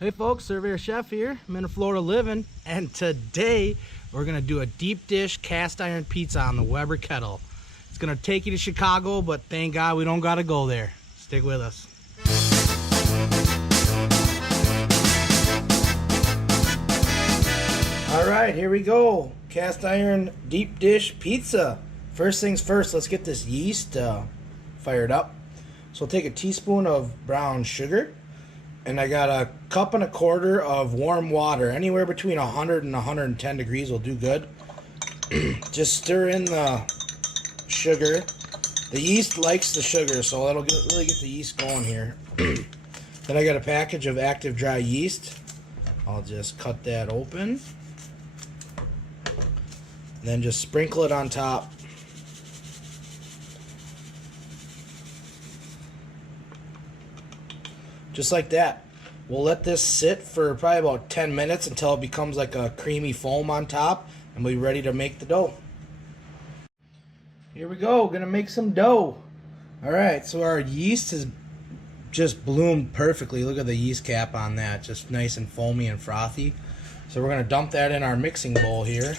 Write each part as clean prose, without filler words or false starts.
Hey folks, SurveyorChef here, Minne-Florida living, and today we're gonna do a deep dish cast iron pizza on the Weber Kettle. It's gonna take you to Chicago, but thank God we don't gotta go there. Stick with us. All right, here we go. Cast iron deep dish pizza. First things first, let's get this yeast fired up. So we'll take a teaspoon of brown sugar. And I got a cup and a quarter of warm water. Anywhere between 100 and 110 degrees will do good. Just stir in the sugar. The yeast likes the sugar, so that'll really get the yeast going here. Then I got a package of active dry yeast. I'll just cut that open. Then just sprinkle it on top. Just like that. We'll let this sit for probably about 10 minutes until it becomes like a creamy foam on top, and we'll be ready to make the dough. Here we go, gonna make some dough. Alright, so our yeast has just bloomed perfectly. Look at the yeast cap on that, just nice and foamy and frothy. So we're gonna dump that in our mixing bowl here.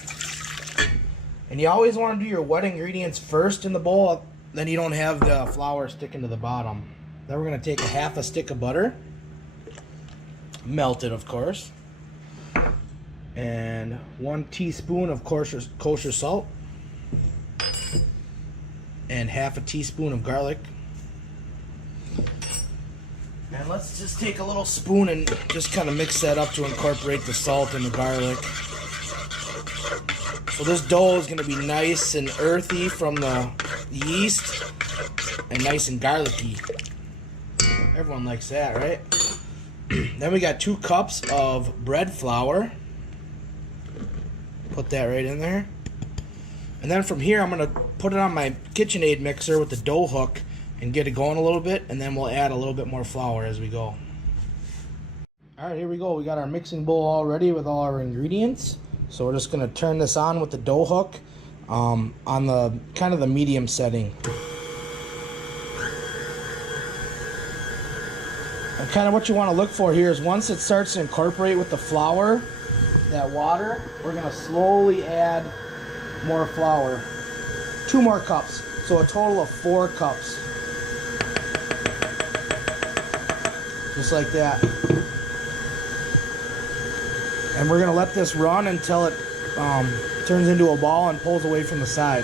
And you always want to do your wet ingredients first in the bowl, then you don't have the flour sticking to the bottom. Then we're going to take a half a stick of butter, melted of course, and 1 teaspoon of kosher salt, and half a teaspoon of garlic. And let's just take a little spoon and just kind of mix that up to incorporate the salt and the garlic. So this dough is going to be nice and earthy from the yeast and nice and garlicky. Everyone likes that, right? Then we got 2 cups of bread flour. Put that right in there. And then from here, I'm going to put it on my KitchenAid mixer with the dough hook and get it going a little bit, and then we'll add a little bit more flour as we go. Alright, here we go. We got our mixing bowl all ready with all our ingredients. So we're just going to turn this on with the dough hook on the kind of the medium setting. And kind of what you want to look for here is once it starts to incorporate with the flour, that water, we're going to slowly add more flour. 2 more cups, so a total of 4 cups. Just like that. And we're going to let this run until it turns into a ball and pulls away from the side.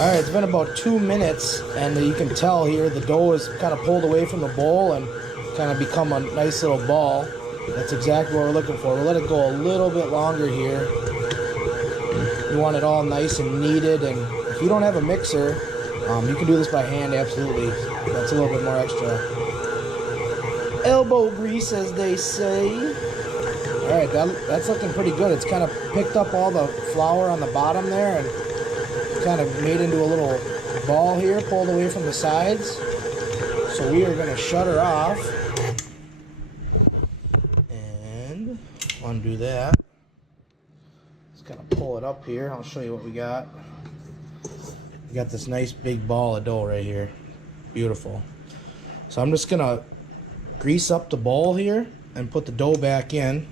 Alright, it's been about 2 minutes, and you can tell here the dough is kind of pulled away from the bowl and kind of become a nice little ball. That's exactly what we're looking for. We'll let it go a little bit longer here. You want it all nice and kneaded, and if you don't have a mixer, you can do this by hand, absolutely. That's a little bit more extra elbow grease, as they say. Alright, that's looking pretty good. It's kind of picked up all the flour on the bottom there and kind of made into a little ball here, pulled away from the sides. So we are going to shut her off and undo that. Just kind of pull it up here. I'll show you what we got. We got this nice big ball of dough right here. Beautiful. So I'm just going to grease up the bowl here and put the dough back in,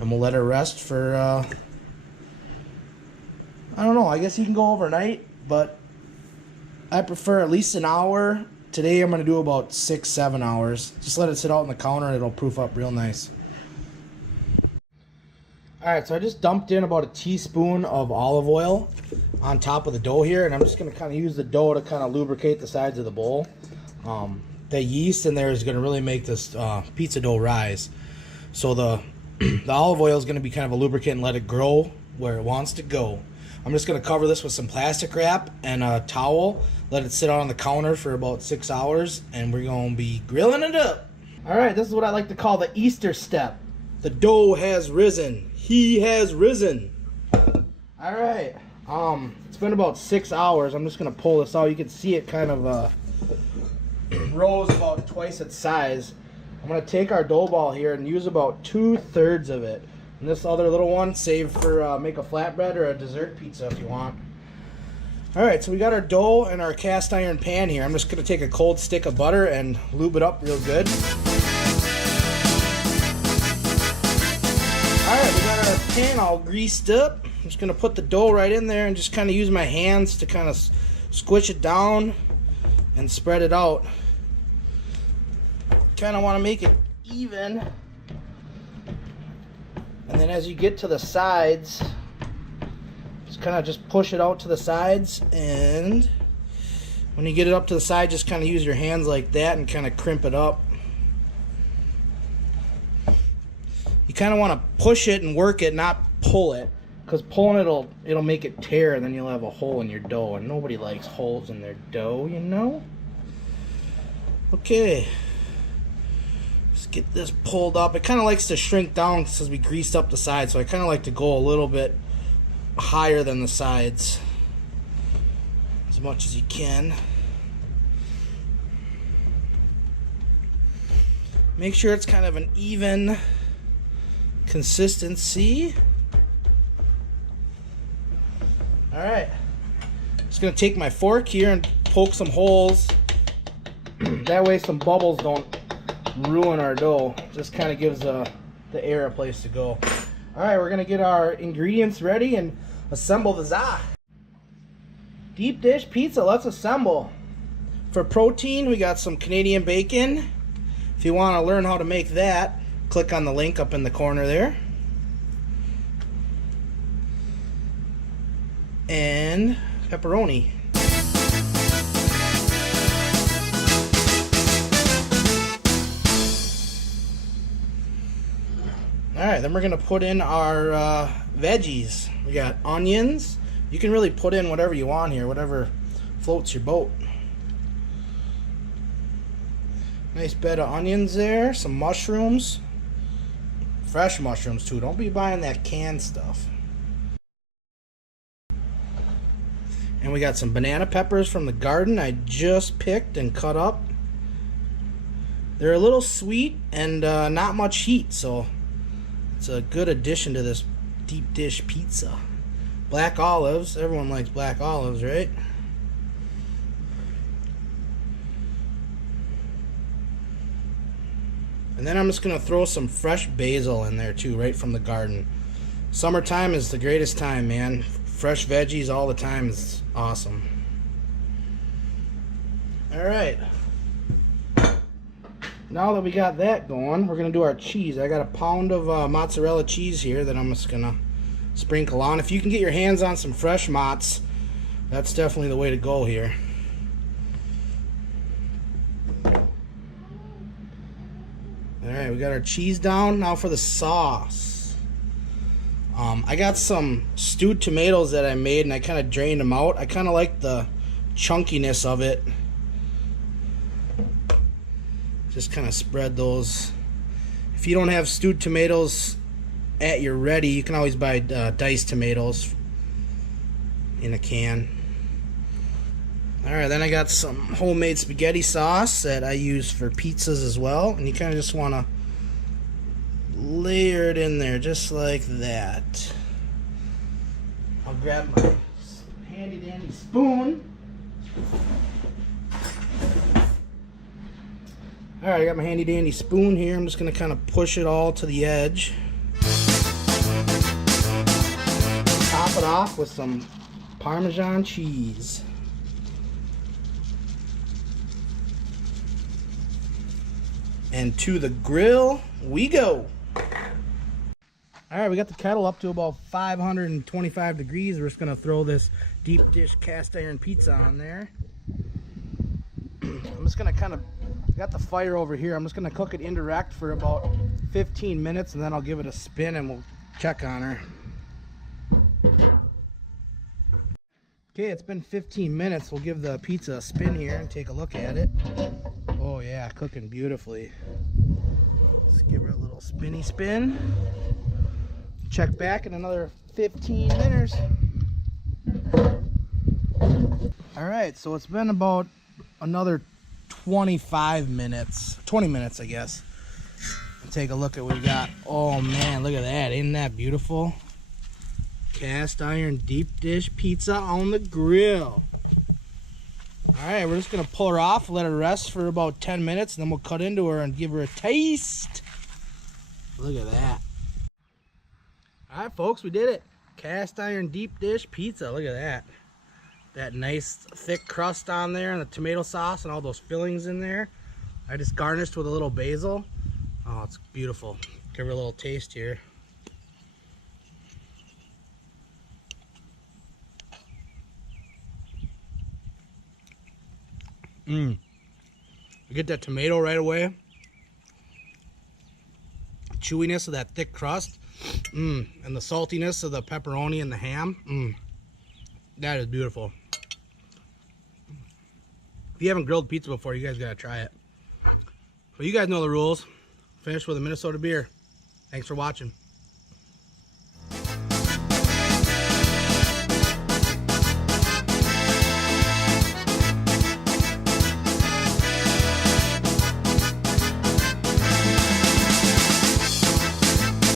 and we'll let her rest for I don't know, I guess you can go overnight, but I prefer at least an hour. Today I'm going to do about 6-7 hours. Just let it sit out on the counter and it'll proof up real nice. Alright, so I just dumped in about a teaspoon of olive oil on top of the dough here, and I'm just going to kind of use the dough to kind of lubricate the sides of the bowl. The yeast in there is going to really make this pizza dough rise. So the olive oil is going to be kind of a lubricant and let it grow where it wants to go. I'm just going to cover this with some plastic wrap and a towel, let it sit out on the counter for about 6 hours, and we're going to be grilling it up. Alright, this is what I like to call the Easter step. The dough has risen. He has risen. Alright, it's been about 6 hours. I'm just going to pull this out. You can see it kind of rose about twice its size. I'm going to take our dough ball here and use about 2/3 of it. And this other little one, save for make a flatbread or a dessert pizza if you want. Alright, so we got our dough and our cast iron pan here. I'm just going to take a cold stick of butter and lube it up real good. Alright, we got our pan all greased up. I'm just going to put the dough right in there and just kind of use my hands to kind of squish it down and spread it out. Kind of want to make it even. And then as you get to the sides, just kind of just push it out to the sides, and when you get it up to the side, just kind of use your hands like that and kind of crimp it up. You kind of want to push it and work it, not pull it, because pulling it'll make it tear, and then you'll have a hole in your dough, and nobody likes holes in their dough, you know. Okay, let's get this pulled up. It kind of likes to shrink down since we greased up the sides, so I kind of like to go a little bit higher than the sides as much as you can. Make sure it's kind of an even consistency. Alright, just gonna take my fork here and poke some holes. That way some bubbles don't ruin our dough. Just kind of gives the air a place to go. Alright, we're gonna get our ingredients ready and assemble the za. Deep dish pizza, let's assemble. For protein, we got some Canadian bacon. If you want to learn how to make that, click on the link up in the corner there. And pepperoni. Alright, then we're going to put in our veggies. We got onions. You can really put in whatever you want here, whatever floats your boat. Nice bed of onions there. Some mushrooms. Fresh mushrooms too. Don't be buying that canned stuff. And we got some banana peppers from the garden I just picked and cut up. They're a little sweet and not much heat, so it's a good addition to this deep dish pizza. Black olives. Everyone likes black olives, right? And then I'm just going to throw some fresh basil in there too, right from the garden. Summertime is the greatest time, man. Fresh veggies all the time is awesome. Alright. Now that we got that going, we're going to do our cheese. I got a pound of mozzarella cheese here that I'm just going to sprinkle on. If you can get your hands on some fresh mozz, that's definitely the way to go here. Alright, we got our cheese down. Now for the sauce. I got some stewed tomatoes that I made and I kind of drained them out. I kind of like the chunkiness of it. Just kind of spread those. If you don't have stewed tomatoes at your ready, you can always buy diced tomatoes in a can. Alright, then I got some homemade spaghetti sauce that I use for pizzas as well. And you kind of just want to layer it in there just like that. I'll grab my handy dandy spoon. Alright, I got my handy dandy spoon here. I'm just going to kind of push it all to the edge. Top it off with some Parmesan cheese. And to the grill we go. Alright, we got the kettle up to about 525 degrees. We're just going to throw this deep dish cast iron pizza on there. I'm just going to kind of, got the fire over here. I'm just going to cook it indirect for about 15 minutes and then I'll give it a spin and we'll check on her. Okay, it's been 15 minutes. We'll give the pizza a spin here and take a look at it. Oh yeah, cooking beautifully. Let's give her a little spinny spin. Check back in another 15 minutes. Alright, so it's been about another 25 minutes. 20 minutes, I guess. take a look at what we got. Oh man, look at that. Isn't that beautiful? Cast iron deep dish pizza on the grill. Alright, we're just going to pull her off, let her rest for about 10 minutes, and then we'll cut into her and give her a taste. Look at that. Alright folks, we did it. Cast iron deep dish pizza. Look at that. That nice thick crust on there and the tomato sauce and all those fillings in there. I just garnished with a little basil. Oh, it's beautiful. Give her a little taste here. You get that tomato right away. Chewiness of that thick crust. And the saltiness of the pepperoni and the ham. That is beautiful. If you haven't grilled pizza before, you guys gotta try it. But you guys know the rules. Finish with a Minnesota beer. Thanks for watching.